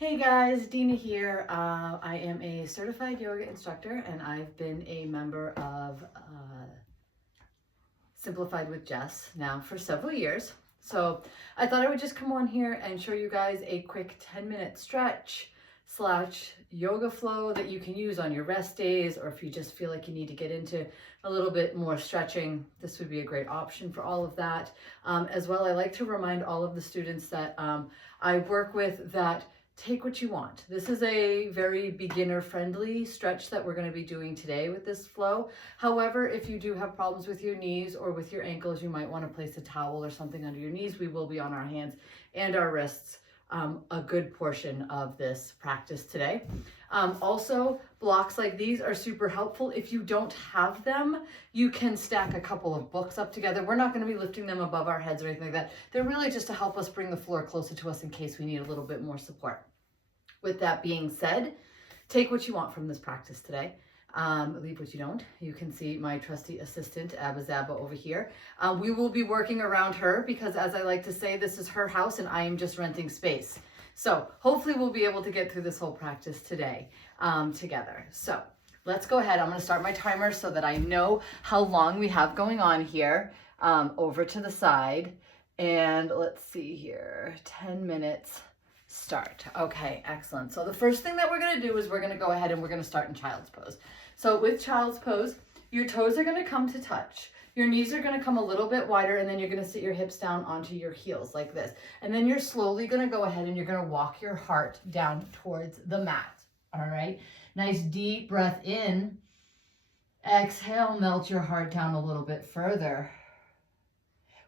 Hey guys, Dena here. I am a certified yoga instructor and I've been a member of Simplified with Jess now for several years. So I thought I would just come on here and show you guys a quick 10-minute stretch / yoga flow that you can use on your rest days, or if you just feel like you need to get into a little bit more stretching, this would be a great option for all of that. As well, I like to remind all of the students that I work with that take what you want. This is a very beginner friendly stretch that we're going to be doing today with this flow. However, if you do have problems with your knees or with your ankles, you might want to place a towel or something under your knees. We will be on our hands and our wrists a good portion of this practice today. Also, blocks like these are super helpful. If you don't have them, you can stack a couple of books up together. We're not going to be lifting them above our heads or anything like that. They're really just to help us bring the floor closer to us in case we need a little bit more support. With that being said, take what you want from this practice today. Leave what you don't. You can see my trusty assistant, Abba Zaba, over here. We will be working around her because, as I like to say, this is her house and I am just renting space. So hopefully we'll be able to get through this whole practice today together. So let's go ahead. I'm going to start my timer so that I know how long we have going on here. Over to the side. And let's see here, 10 minutes. Start. Okay, excellent. So the first thing that we're going to do is we're going to go ahead and we're going to start in child's pose. So with child's pose, your toes are going to come to touch. Your knees are going to come a little bit wider, and then you're going to sit your hips down onto your heels like this. And then you're slowly going to go ahead and you're going to walk your heart down towards the mat. All right. Nice deep breath in. Exhale, melt your heart down a little bit further.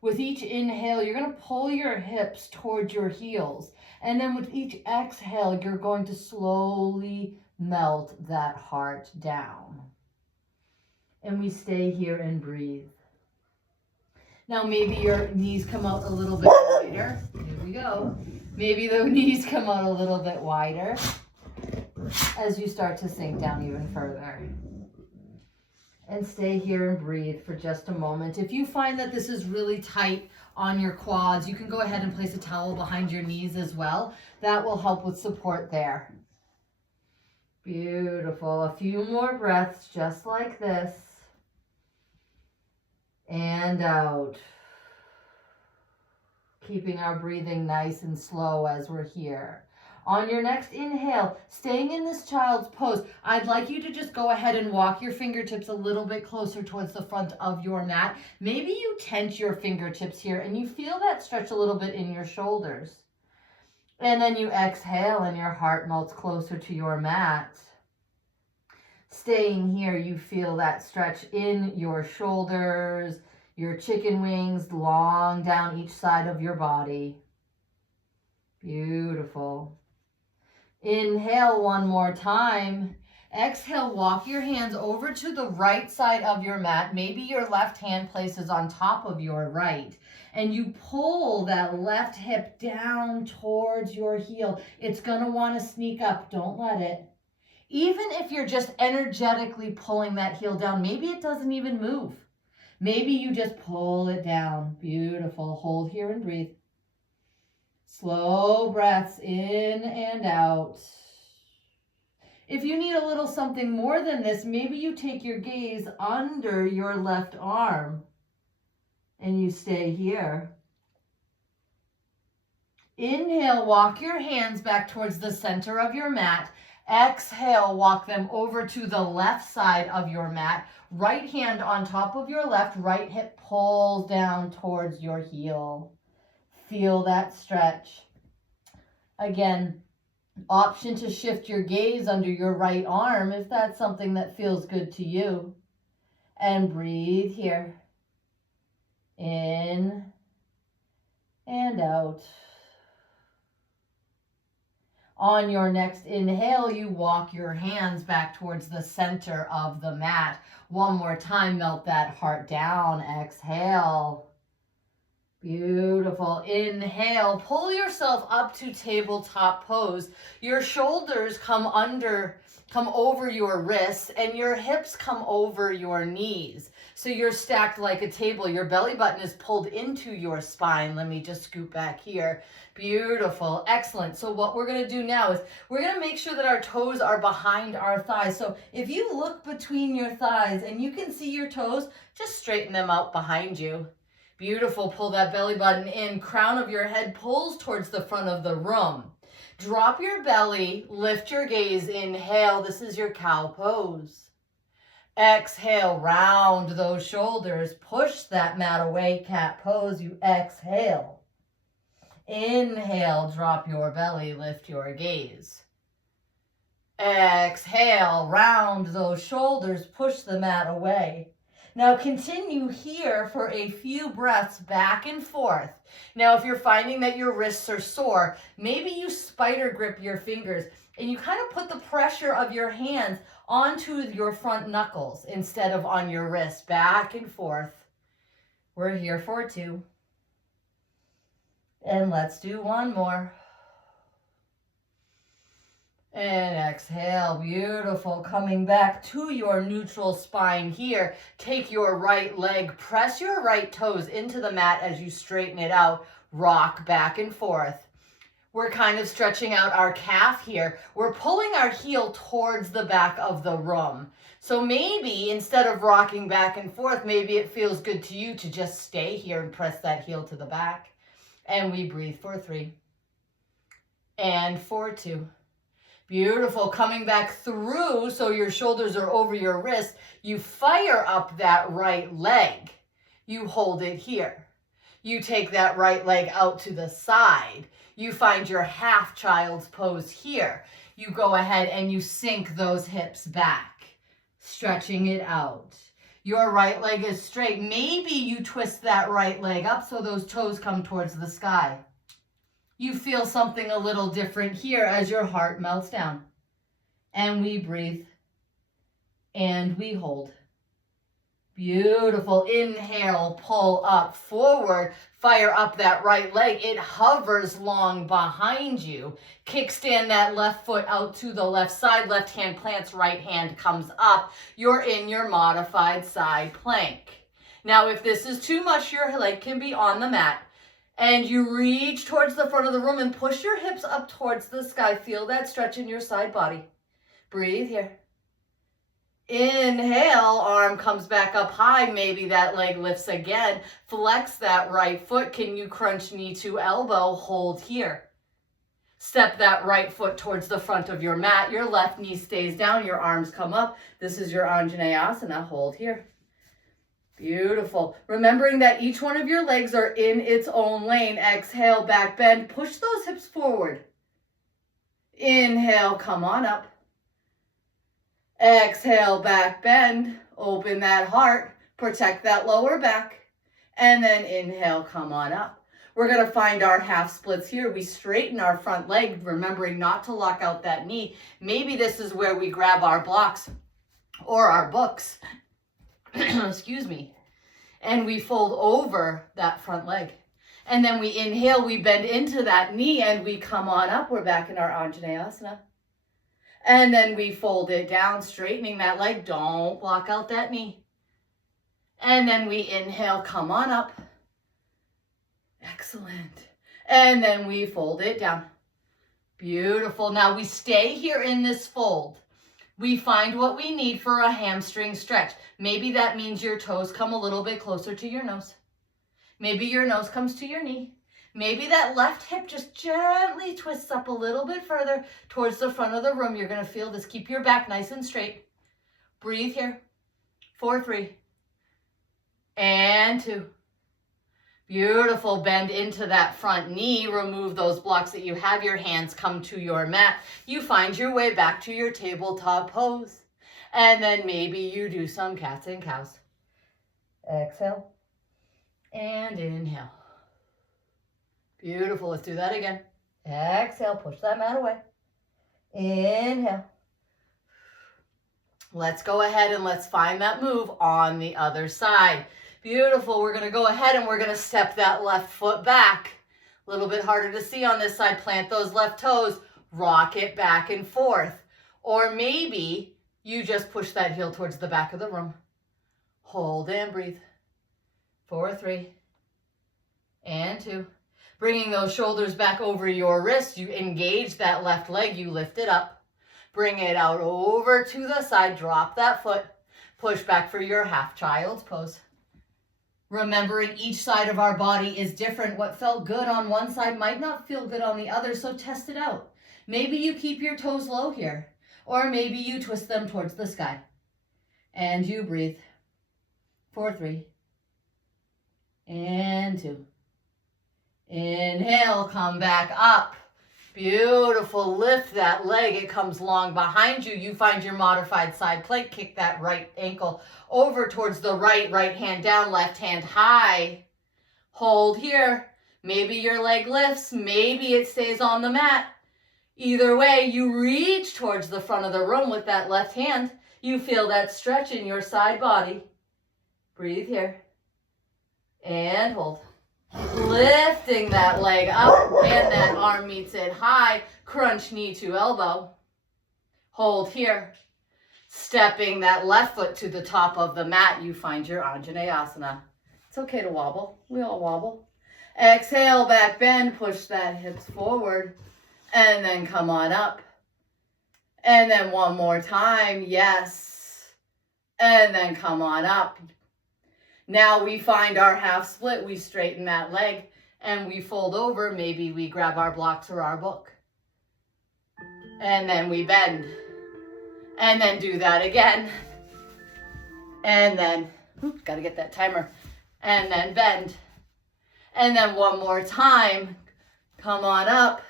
With each inhale, you're going to pull your hips towards your heels. And then with each exhale, you're going to slowly melt that heart down. And we stay here and breathe. Now maybe your knees come out a little bit wider. Here we go. Maybe the knees come out a little bit wider as you start to sink down even further. And stay here and breathe for just a moment. If you find that this is really tight on your quads, you can go ahead and place a towel behind your knees as well. That will help with support there. Beautiful. A few more breaths just like this. And out. Keeping our breathing nice and slow as we're here. On your next inhale, staying in this child's pose, I'd like you to just go ahead and walk your fingertips a little bit closer towards the front of your mat. Maybe you tense your fingertips here and you feel that stretch a little bit in your shoulders. And then you exhale and your heart melts closer to your mat. Staying here, you feel that stretch in your shoulders, your chicken wings long down each side of your body. Beautiful. Inhale one more time. Exhale, walk your hands over to the right side of your mat. Maybe your left hand places on top of your right. And you pull that left hip down towards your heel. It's going to want to sneak up. Don't let it. Even if you're just energetically pulling that heel down, maybe it doesn't even move. Maybe you just pull it down. Beautiful. Hold here and breathe. Slow breaths in and out. If you need a little something more than this, maybe you take your gaze under your left arm and you stay here. Inhale, walk your hands back towards the center of your mat. Exhale, walk them over to the left side of your mat. Right hand on top of your left, right hip pulls down towards your heel. Feel that stretch. Again, option to shift your gaze under your right arm if that's something that feels good to you. And breathe here. In and out. On your next inhale, you walk your hands back towards the center of the mat. One more time, melt that heart down. Exhale. Beautiful. Inhale, pull yourself up to tabletop pose. Your shoulders come over your wrists and your hips come over your knees. So you're stacked like a table. Your belly button is pulled into your spine. Let me just scoot back here. Beautiful. Excellent. So what we're going to do now is we're going to make sure that our toes are behind our thighs. So if you look between your thighs and you can see your toes, just straighten them out behind you. Beautiful. Pull that belly button in. Crown of your head pulls towards the front of the room. Drop your belly. Lift your gaze. Inhale. This is your cow pose. Exhale. Round those shoulders. Push that mat away. Cat pose. You exhale. Inhale. Drop your belly. Lift your gaze. Exhale. Round those shoulders. Push the mat away. Now continue here for a few breaths back and forth. Now if you're finding that your wrists are sore, maybe you spider grip your fingers and you kind of put the pressure of your hands onto your front knuckles instead of on your wrists. Back and forth. We're here for 2. And let's do 1 more. And exhale. Beautiful. Coming back to your neutral spine here. Take your right leg, press your right toes into the mat as you straighten it out. Rock back and forth. We're kind of stretching out our calf here. We're pulling our heel towards the back of the room. So maybe instead of rocking back and forth, maybe it feels good to you to just stay here and press that heel to the back. And we breathe for 3. And for 2. Beautiful. Coming back through so your shoulders are over your wrist. You fire up that right leg. You hold it here. You take that right leg out to the side. You find your half child's pose here. You go ahead and you sink those hips back, stretching it out. Your right leg is straight. Maybe you twist that right leg up so those toes come towards the sky. You feel something a little different here as your heart melts down. And we breathe. And we hold. Beautiful. Inhale, pull up, forward. Fire up that right leg. It hovers long behind you. Kickstand that left foot out to the left side. Left hand plants, right hand comes up. You're in your modified side plank. Now, if this is too much, your leg can be on the mat. And you reach towards the front of the room and push your hips up towards the sky. Feel that stretch in your side body. Breathe here. Inhale, arm comes back up high. Maybe that leg lifts again. Flex that right foot. Can you crunch knee to elbow? Hold here. Step that right foot towards the front of your mat. Your left knee stays down. Your arms come up. This is your Anjaneyasana. Hold here. Beautiful. Remembering that each one of your legs are in its own lane. Exhale, back bend. Push those hips forward. Inhale, come on up. Exhale, back bend. Open that heart. Protect that lower back. And then inhale, come on up. We're going to find our half splits here. We straighten our front leg, remembering not to lock out that knee. Maybe this is where we grab our blocks or our books. Excuse me. And we fold over that front leg. And then we inhale, we bend into that knee and we come on up. We're back in our Anjaneyasana. And then we fold it down, straightening that leg. Don't block out that knee. And then we inhale, come on up. Excellent. And then we fold it down. Beautiful. Now we stay here in this fold. We find what we need for a hamstring stretch. Maybe that means your toes come a little bit closer to your nose. Maybe your nose comes to your knee. Maybe that left hip just gently twists up a little bit further towards the front of the room. You're going to feel this. Keep your back nice and straight. Breathe here. 4, 3, and 2. Beautiful. Bend into that front knee. Remove those blocks that you have. Your hands come to your mat. You find your way back to your tabletop pose. And then maybe you do some cats and cows. Exhale. And inhale. Beautiful. Let's do that again. Exhale. Push that mat away. Inhale. Let's go ahead and let's find that move on the other side. Beautiful. We're going to go ahead and we're going to step that left foot back. A little bit harder to see on this side. Plant those left toes. Rock it back and forth. Or maybe you just push that heel towards the back of the room. Hold and breathe. 4, 3, and 2. Bringing those shoulders back over your wrist. You engage that left leg. You lift it up. Bring it out over to the side. Drop that foot. Push back for your half child's pose. Remembering each side of our body is different. What felt good on one side might not feel good on the other, so test it out. Maybe you keep your toes low here, or maybe you twist them towards the sky. And you breathe. 4, 3, and 2. Inhale, come back up. Beautiful. Lift that leg. It comes long behind you. You find your modified side plank. Kick that right ankle over towards the right hand down, left hand high. Hold here. Maybe your leg lifts. Maybe it stays on the mat. Either way, you reach towards the front of the room with that left hand. You feel that stretch in your side body. Breathe here. And hold. Lifting that leg up and that arm meets it high. Crunch knee to elbow. Hold here. Stepping that left foot to the top of the mat, you find your Anjaneyasana. It's okay to wobble. We all wobble. Exhale, back bend. Push that hips forward. And then come on up. And then one more time. Yes. And then come on up. Now we find our half split. We straighten that leg and we fold over. Maybe we grab our blocks or our book. And then we bend. And then do that again. And then, gotta get that timer. And then bend. And then one more time. Come on up.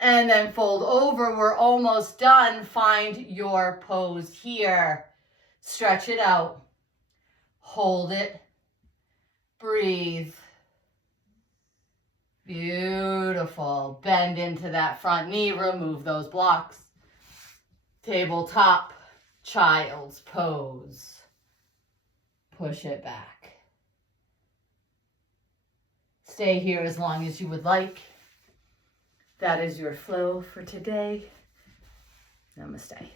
And then fold over. We're almost done. Find your pose here. Stretch it out. Hold it. Breathe. Beautiful. Bend into that front knee. Remove those blocks. Tabletop. Child's pose. Push it back. Stay here as long as you would like. That is your flow for today. Namaste.